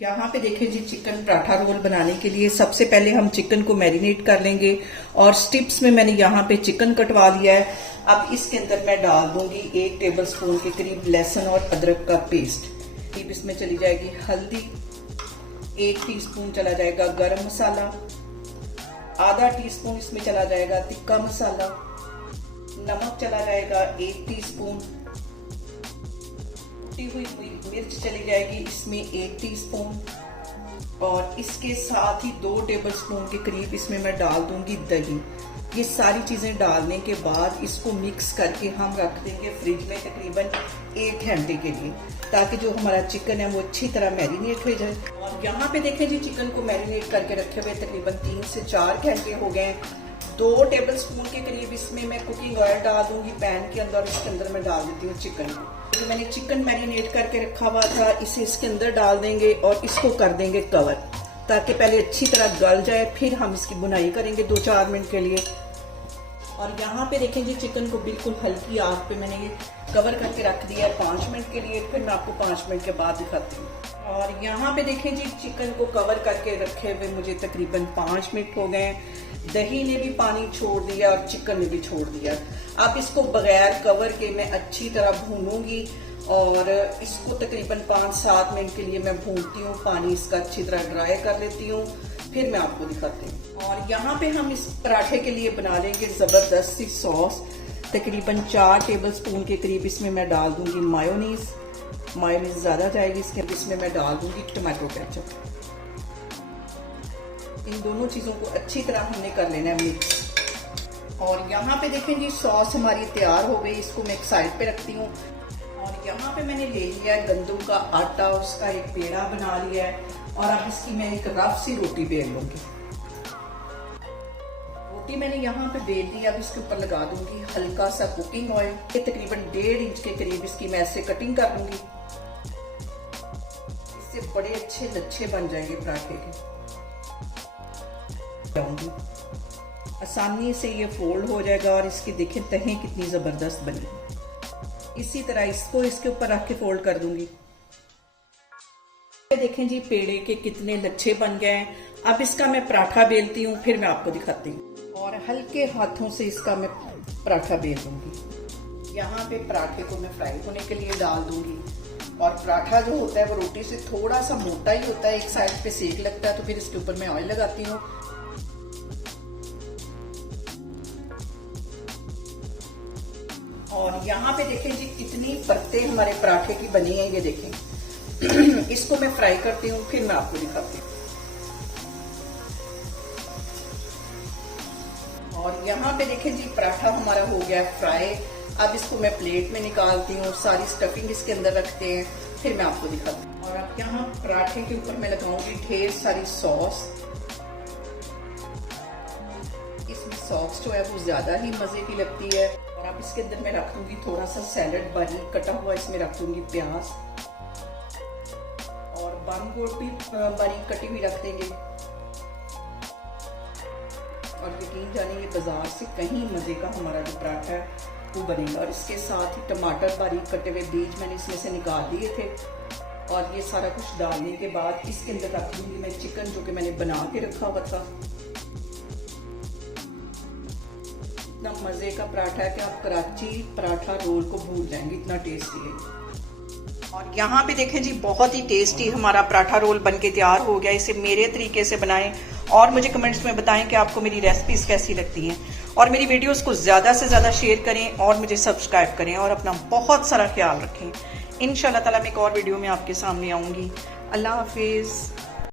यहाँ पे देखें जी, चिकन पराठा रोल बनाने के लिए सबसे पहले हम चिकन को मैरिनेट कर लेंगे और स्ट्रिप्स में मैंने यहाँ पे चिकन कटवा लिया है। अब इसके अंदर मैं डाल दूंगी 1 टेबलस्पून के करीब लहसुन और अदरक का पेस्ट। फिर इसमें चली जाएगी हल्दी, 1 टीस्पून चला जाएगा गरम मसाला, आधा टीस्पून इसमें चला जाएगा तिक्का मसाला, नमक चला जाएगा 1 टीस्पून, हुई मिर्च चली जाएगी इसमें 1 टीस्पून और इसके साथ ही 2 टेबलस्पून के करीब इसमें मैं डाल दूंगी दही। ये सारी चीजें डालने के बाद इसको मिक्स करके हम रख देंगे फ्रिज में तकरीबन 1 घंटे के लिए, ताकि जो हमारा चिकन है वो अच्छी तरह मैरिनेट हो जाए। और यहाँ पे देखें जी, चिकन को मैरिनेट करके रखे हुए तकरीबन 3 से 4 घंटे हो गए। 2 टेबलस्पून के करीब इसमें मैं कुकिंग ऑयल डाल दूंगी पैन के अंदर। इसके अंदर मैं डाल देती हूँ चिकन को। तो मैंने चिकन मैरिनेट करके रखा हुआ था, इसे इसके अंदर डाल देंगे और इसको कर देंगे कवर, ताकि पहले अच्छी तरह गल जाए, फिर हम इसकी बुनाई करेंगे 2-4 मिनट के लिए। और यहाँ पे देखें जी, चिकन को बिल्कुल हल्की आग पे मैंने ये कवर करके रख दिया है 5 मिनट के लिए। फिर मैं आपको 5 मिनट के बाद दिखाती हूँ। और यहाँ पे देखें जी, चिकन को कवर करके रखे हुए मुझे तकरीबन 5 मिनट हो गए। दही ने भी पानी छोड़ दिया और चिकन ने भी छोड़ दिया। अब इसको बगैर कवर के मैं अच्छी तरह भूनूंगी और इसको तकरीबन 5-7 मिनट के लिए मैं भूनती हूँ। पानी इसका अच्छी तरह ड्राई कर लेती हूँ, फिर मैं आपको दिखाती हूँ। और यहाँ पे हम इस पराठे के लिए बना लेंगे जबरदस्त सी सॉस। तकरीबन 4 टेबलस्पून के करीब इसमें मैं डाल दूंगी मायोनीज ज्यादा जाएगी इसमें मैं डाल दूंगी टमाटो केचप। इन दोनों चीजों को अच्छी तरह हमने कर लेना है मिक्स। और यहाँ पे देखें जी, सॉस हमारी तैयार हो गई। इसको मैं एक साइड पे रखती हूँ। और यहाँ पे मैंने ले लिया है गंदम का आटा, उसका एक पेड़ा बना लिया है और अब इसकी मैं एक रफ सी रोटी बेल लूंगी। रोटी मैंने यहाँ पे बेल ली। अब इसके ऊपर लगा दूंगी हल्का सा कुकिंग ऑयल। ये तकरीबन 1.5 इंच के करीब इसकी मैं ऐसे कटिंग कर लूंगी। इससे बड़े अच्छे लच्छे बन जाएंगे पराठे के। आसानी से ये फोल्ड हो जाएगा और इसकी देखें तहें कितनी जबरदस्त बनी। इसी तरह इसको इसके ऊपर रख के फोल्ड कर दूंगी। देखें जी, पेड़े के कितने लच्छे बन गए हैं। अब इसका मैं पराठा बेलती हूँ, फिर मैं आपको दिखाती हूँ। और हल्के हाथों से इसका मैं पराठा बेल दूंगी। यहाँ पे पराठे को मैं फ्राई होने के लिए डाल दूंगी। और पराठा जो होता है वो रोटी से थोड़ा सा मोटा ही होता है, एक साइड पे सेक लगता है, तो फिर इसके ऊपर मैं ऑयल लगाती हूँ। और यहाँ पे देखें जी, कितनी परतें हमारे पराठे की बनी है, ये देखें। इसको मैं फ्राई करती हूँ, फिर मैं आपको दिखाती हूँ। और यहाँ पे देखें जी, पराठा हमारा हो गया फ्राई। अब इसको मैं प्लेट में निकालती हूँ, सारी स्टफिंग इसके अंदर रखते हैं, फिर मैं आपको दिखाती हूँ। और अब यहाँ पराठे के ऊपर मैं लगाऊंगी ढेर सारी सॉस। इसमें सॉस जो है वो ज्यादा ही मजे की लगती है। और अब इसके अंदर मैं रख दूंगी थोड़ा सा सैलड बारीक कटा हुआ, इसमें रख दूंगी प्याज और बंद गोभी बारीक कटी हुई रख देंगे। और यकीन जानिए, ये बाजार से कहीं मजे का हमारा जो पराठा है वो बनेगा। और इसके साथ ही टमाटर बारीक कटे हुए बीज मैंने इसमें से निकाल लिए थे। और ये सारा कुछ डालने के बाद इसके अंदर रख दूंगी मैं चिकन, जो कि मैंने बना के रखा हुआ था। इतना मजे का पराठा है कि आप कराची पराठा रोल को भूल जाएंगे, इतना टेस्टी है। और यहाँ पे देखें जी, बहुत ही टेस्टी हमारा पराठा रोल बनके तैयार हो गया। इसे मेरे तरीके से बनाएं और मुझे कमेंट्स में बताएं कि आपको मेरी रेसिपीज कैसी लगती हैं। और मेरी वीडियोस को ज़्यादा से ज़्यादा शेयर करें और मुझे सब्सक्राइब करें और अपना बहुत सारा ख्याल रखें। इंशाल्लाह ताला मैं एक और वीडियो में आपके सामने आऊँगी। अल्लाह हाफिज़।